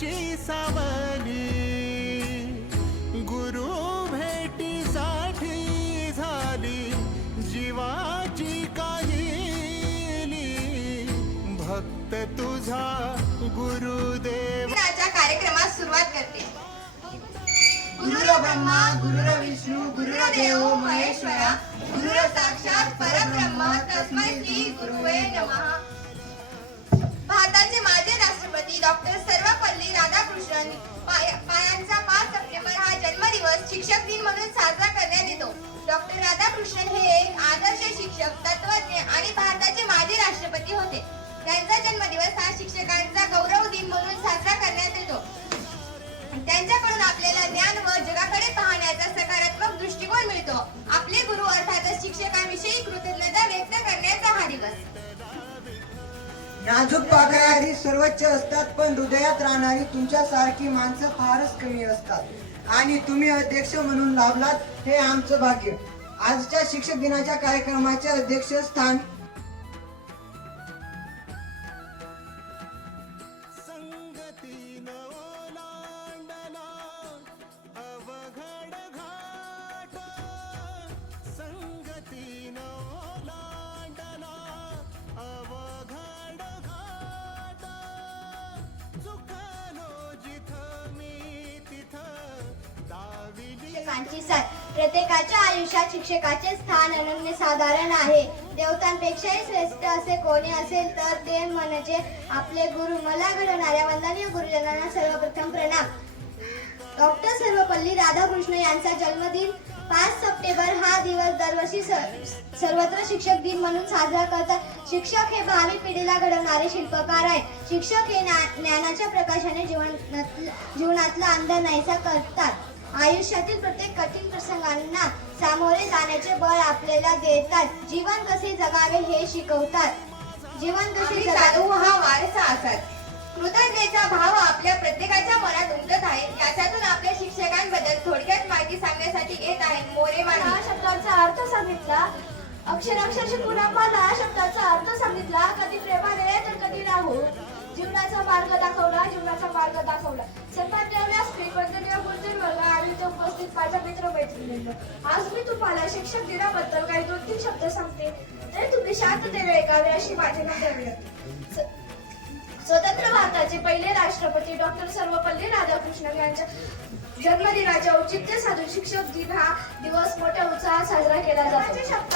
दुःखाची सावली. गुरु भेटीसाठी झाली जीवाची काहिली. भक्त तुझा गुरुदेव. दिनाच्या कार्यक्रमास सुरुवात करते. गुरुर ब्रह्मा गुरुर विष्णू गुरुर देव महेश्वरा गुरुर साक्षात परब्रह्म तस्मै श्री गुरुवे नमः. भारताचे माजी राष्ट्रपती डॉक्टर सर्वपल्ली राधाकृष्णन हे एक आदर्श शिक्षक तत्वज्ञ आणि भारताचे माजी राष्ट्रपती होते. त्यांचा जन्मदिवस हा शिक्षकांचा गौरव दिन म्हणून साजरा करण्यात येतो. त्यांच्याकडून आपल्याला ज्ञान व जगाकडे पाहण्याचा सकारात्मक दृष्टिकोन मिळतो. आपले गुरु अर्थातच शिक्षकांविषयी कृतज्ञता व्यक्त करण्याचा हा दिवस. नाजूक पाकळ्याआधी सर्वोच्च असतात पण हृदयात राहणारी तुमच्यासारखी माणसं फारच कमी असतात. आणि तुम्ही अध्यक्ष म्हणून लाभलात हे आमचं भाग्य. आजच्या शिक्षक दिनाच्या कार्यक्रमाचे अध्यक्षस्थान संगतीनं प्रत्येकाच्या आयुष्यात शिक्षकाचे स्थान अनन्य साधारण आहे. देवतांपेक्षाही श्रेष्ठ असे कोणी असेल तर ते म्हणजे आपले गुरु. मला घडवणाऱ्या वंदनीय गुरुजनांना सर्वप्रथम प्रणाम. डॉक्टर सर्वपल्ली राधाकृष्ण यांचा जन्मदिन पाच सप्टेंबर हा दिवस दरवर्षी स- सर्वत्र शिक्षक दिन म्हणून साजरा करतात. शिक्षक हे भावी पिढीला घडवणारे शिल्पकार आहेत. शिक्षक हे ज्ञानाच्या प्रकाशाने जीवनात जीवनातला अंध नाहीसा करतात. आयुष्यातील प्रत्येक कठीण प्रसंगांना सामोरे जाण्याचे बळ आपल्याला देतात. जीवन कसे जगावे हे शिकवतात. जीवन कसे साधू हा वारसा असाच कृतज्ञतेचा भाव आपल्या प्रत्येकाच्या मनात उमटत आहे. याच्यातून आपल्या शिक्षकांबद्दल थोडक्यात माहिती सांगण्यासाठी येत आहे मोरे या शब्दाचा अर्थ सांगितला. अक्षराक्षर शिकून आम्हाला शब्दाचा अर्थ सांगितला. कधी प्रेमाने तर कधी राहू. जीवनाचा मार्ग दाखवला जीवनाचा मार्ग दाखवला सन्मान्य व्यासपीठ वंदनीय गुरुजन वर्ग आणि इथे उपस्थित माझ्या मित्र मैत्रिणींनो आज मी तुम्हाला शिक्षक दिनाबद्दल काही दोन तीन शब्द सांगते. तरी तुम्ही शांततेने ऐकावे अशी माझी नम्र विनंती स्वतंत्र भारताचे पहिले राष्ट्रपती डॉक्टर सर्वपल्ली राधाकृष्णन यांच्या जन्मदिनाचे औचित्य साधून शिक्षक दिन हा दिवस मोठ्या उत्साहात साजरा केला जातो. शब्द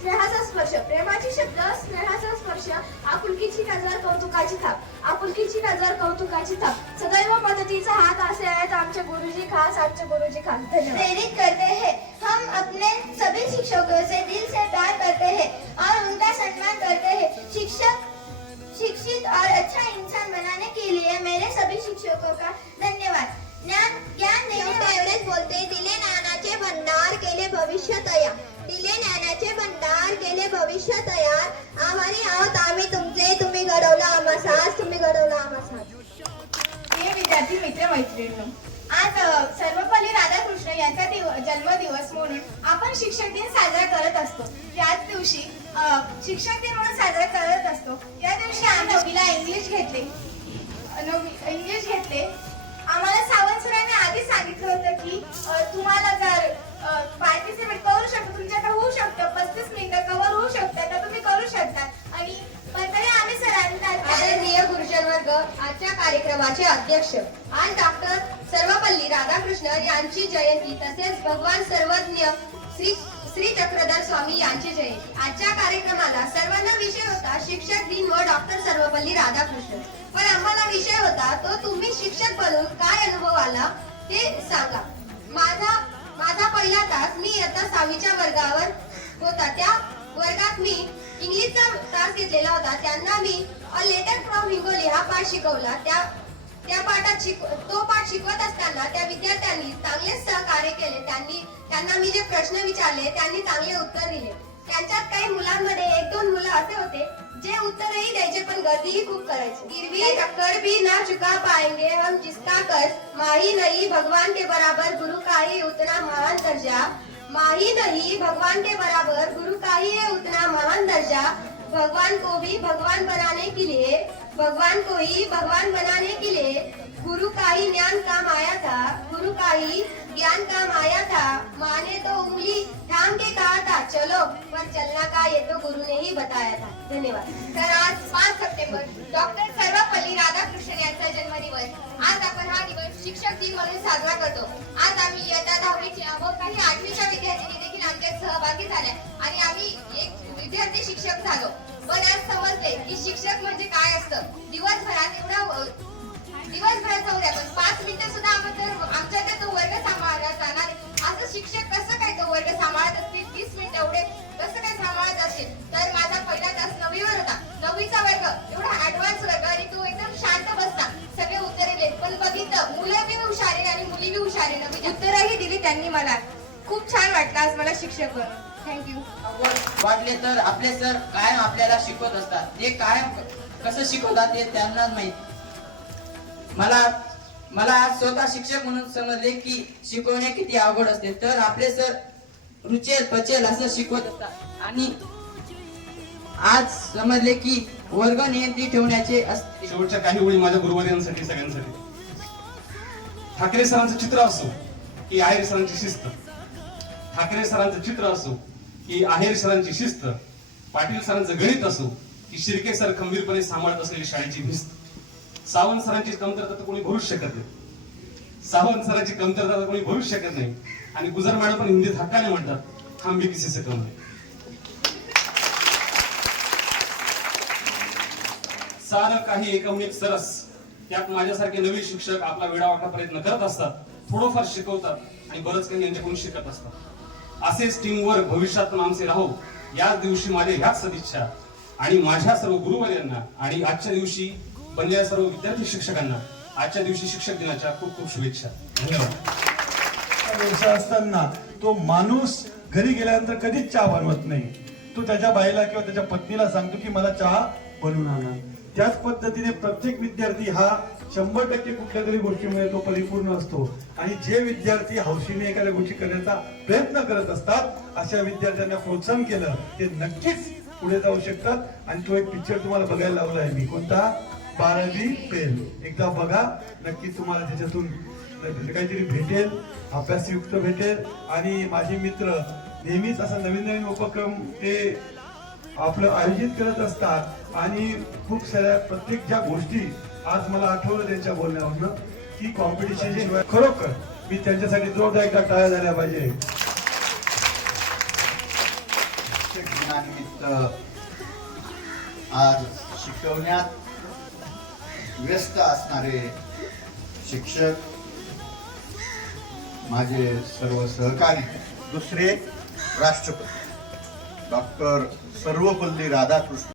स्नेहाचा स्पर्श. प्रेमाचे शब्द स्नेहाचा स्पर्श आपुलकीची नजर कौतुकाची थाप. आपुलकीची नजर कौतुकाची थाप. सदैव मदतीचा हात असे आहेत आमचे गुरुजी खास आमचे गुरुजी खास. धन्यवाद. प्रेरित करते हैं. हम अपने सभी शिक्षकों से दिल से प्यार करते हैं और उनका सम्मान करते हैं. शिक्षक शिक्षित और अच्छा इंसान बनाने के लिए मेरे सभी शिक्षकों का धन्यवाद ज्ञान ज्ञान देणे एवढेच बोलते दिले ज्ञानाचे भंडार केले भविष्य तयार दिले ज्ञानाचे भंडार केले भविष्य तयार आभारी आहोत आम्ही तुमचे तुम्ही घडवला आम्हा सास तुम्ही घडवला आम्हा सास हे विद्यार्थी मित्र मैत्रिणी आज सर्वपल्ली राधाकृष्ण यांचा दिव- जन्मदिवस म्हणून आपण शिक्षक दिन साजरा करत असतो. याच दिवशी शिक्षक दिन म्हणून साजरा करत असतो. या दिवशी आम्ही नववीला इंग्लिश घेतले. नववी इंग्लिश घेतले. आम्हाला सावंत सरांनी आधी सांगितलं होतं की तुम्हाला जर पार्टिसिपेट करू शकतो तुमच्याकडे होऊ शकतं पस्तीस मिनिटं कव्हर होऊ शकतात तर तुम्ही करू शकता आणि पण तरी आम्ही सरांना आदरणीय गुरुजन वर्ग आजच्या कार्यक्रमाचे अध्यक्ष आज डॉक्टर सर्वपल्ली राधाकृष्ण यांची जयंती तसेच भगवान सर्वज्ञ श्री श्री चक्रधर स्वामी यांची जयंती. आजच्या कार्यक्रमाला सर्वांना विषय होता शिक्षक दिन व डॉक्टर सर्वपल्ली राधाकृष्ण. पण आम्हाला विषय होता तो तुम्ही शिक्षक बनून काय अनुभव आला ते सांगा. माझा माझा पहिला तास मी आता सहावीच्या वर्गावर होता. त्या वर्गात मी इंग्लिशचा तास घेतलेला होता. त्यांना मी अ लेटर फ्रॉम हिंगोली हा पाठ शिकवला. त्या त्या पाठात शिक तो पाठ शिकवत असताना त्या विद्यार्थ्यांनी चांगलेच सहकार्य केले. त्यांनी त्यांना मी जे प्रश्न विचारले त्यांनी चांगले उत्तर दिले. त्यांच्यात काही मुलांमध्ये एक दोन मुलं असे होते जे उत्तरही द्यायचे पण गर्दीही खूप करायचे. गिरवी टक्कर भी ना चुका पाएंगे हम जिसका कर्ज माही नहीं भगवान के बराबर गुरु का ही उतना महान दर्जा. माही नहीं भगवान के बराबर गुरु का है उतना महान दर्जा. भगवान को भी भगवान बनाने के लिए भगवान को ही भगवान बनाने के लिए गुरु का ही ज्ञान काम आया था। गुरु का ही ज्ञान काम आया था? माने तो उंगली थाम के कहा था चलो पर चलना का ये तो गुरु ने ही बताया था। धन्यवाद। तर आज पाच सप्टेंबर डॉक्टर सर्वपल्ली राधाकृष्णन यांचा जन्मदिवस. आज आपण हा दिवस शिक्षक दिन म्हणून साजरा करतो. आज आम्ही इयत्ता दहावीच्या व काही आठवीच्या विद्यार्थ्यांनी देखील आमच्यात सहभागी झाल्या. आणि आम्ही एक विद्यार्थी शिक्षक झालो. पण आज समजले की शिक्षक म्हणजे काय असतं? दिवसभरात एवढा अ, दिवसभरात जाऊ द्या पण पाच मिनिटं सुद्धा आपण जर आमच्या इथे तो वर्ग सांभाळला जाणार असं शिक्षक कसं काय तो वर्ग सांभाळत असतील एवढे कसं काय सांभाळत असतील तर माझा पहिला तास नववीवर होता. नववीचा वर्ग एवढा ऍडव्हान्स वर्ग आणि तो एकदम शांत बसला. सगळे उत्तरे दिले पण बघितलं मुलं बी हुशार आहे आणि मुली बी हुशार आहे नववीची उत्तरही दिली त्यांनी मला. खूप छान वाटलं आज मला शिक्षक बनून. थँक्यू वाटले तर आपले सर कायम आपल्याला शिकवत असतात. ते कायम कसं शिकवतात ते त्यांनाच माहीत. मला मला आज स्वतः शिक्षक म्हणून समजले की शिकवणे किती अवघड असते. तर आपले सर रुचेल पचेल असं शिकवत असतात. आणि आज समजले की वर्ग नियंत्रित ठेवण्याचे असते शेवटच्या काही ओळी माझ्या गुरुवर्यांसाठी सगळ्यांसाठी. ठाकरे सरांचं चित्र असो की आहेर सरांची शिस्त. ठाकरे सरांचं चित्र असो की आहेर सरांची शिस्त. पाटील सरांचं गणित असो की शिर्के सर खंबीरपणे सांभाळत असलेली शाळेची भिस्त. सावंत सरांची कमतरता तर कोणी भरूच शकत नाही. सावंत सरांची कमतरता कोणी भविष्य शकत नाही. आणि गुजर मॅडम पण हिंदीत हक्काने म्हणतात हम भी किसी से कम नहीं. सारं काही एकमेक एक सरस त्यात माझ्यासारखे नवीन शिक्षक आपला वेळावाटा प्रयत्न करत असतात थोडंफार शिकवतात आणि बरंच काही यांच्याकडून शिकत असतात. असेच टीमवर भविष्यात पण आमचे राहो याच दिवशी माझ्या ह्याच सदिच्छा. आणि माझ्या सर्व गुरुवर्यांना आणि आजच्या दिवशी बनलेल्या सर्व विद्यार्थी शिक्षकांना आजच्या दिवशी शिक्षक दिनाच्या खूप खूप शुभेच्छा. धन्यवाद. व्यवसाय असताना तो माणूस घरी गेल्यानंतर कधीच चहा बनवत नाही. तो त्याच्या बाईला किंवा त्याच्या पत्नीला सांगतो की मला चहा बनवून आणा. त्याच पद्धतीने प्रत्येक विद्यार्थी हा शंभर टक्के कुठल्या तरी गोष्टीमुळे तो परिपूर्ण असतो. आणि जे विद्यार्थी हौशीने एखाद्या गोष्टी करण्याचा प्रयत्न करत असतात अशा विद्यार्थ्यांना प्रोत्साहन केलं ते नक्कीच पुढे जाऊ शकतात. आणि तो एक पिक्चर तुम्हाला बघायला लावला आहे मी. कोणता? बारावी तेल एकदा बघा नक्की तुम्हाला त्याच्यातून काहीतरी भेटेल अभ्यासयुक्त भेटेल. आणि माझे मित्र नेहमीच असा नवीन नवीन उपक्रम ते आपलं आयोजित करत असतात. आणि खूप साऱ्या प्रत्येक ज्या गोष्टी आज मला आठवलं त्यांच्या बोलण्यावरनं की कॉम्पिटिशन शिवाय खरोखर मी त्यांच्यासाठी जोरदार एकदा टाळ्या झाल्या पाहिजे. आज शिकवण्यात व्यस्त असणारे शिक्षक माझे सर्व सहकारी दुसरे राष्ट्रपती. डॉक्टर सर्वपल्ली राधाकृष्ण.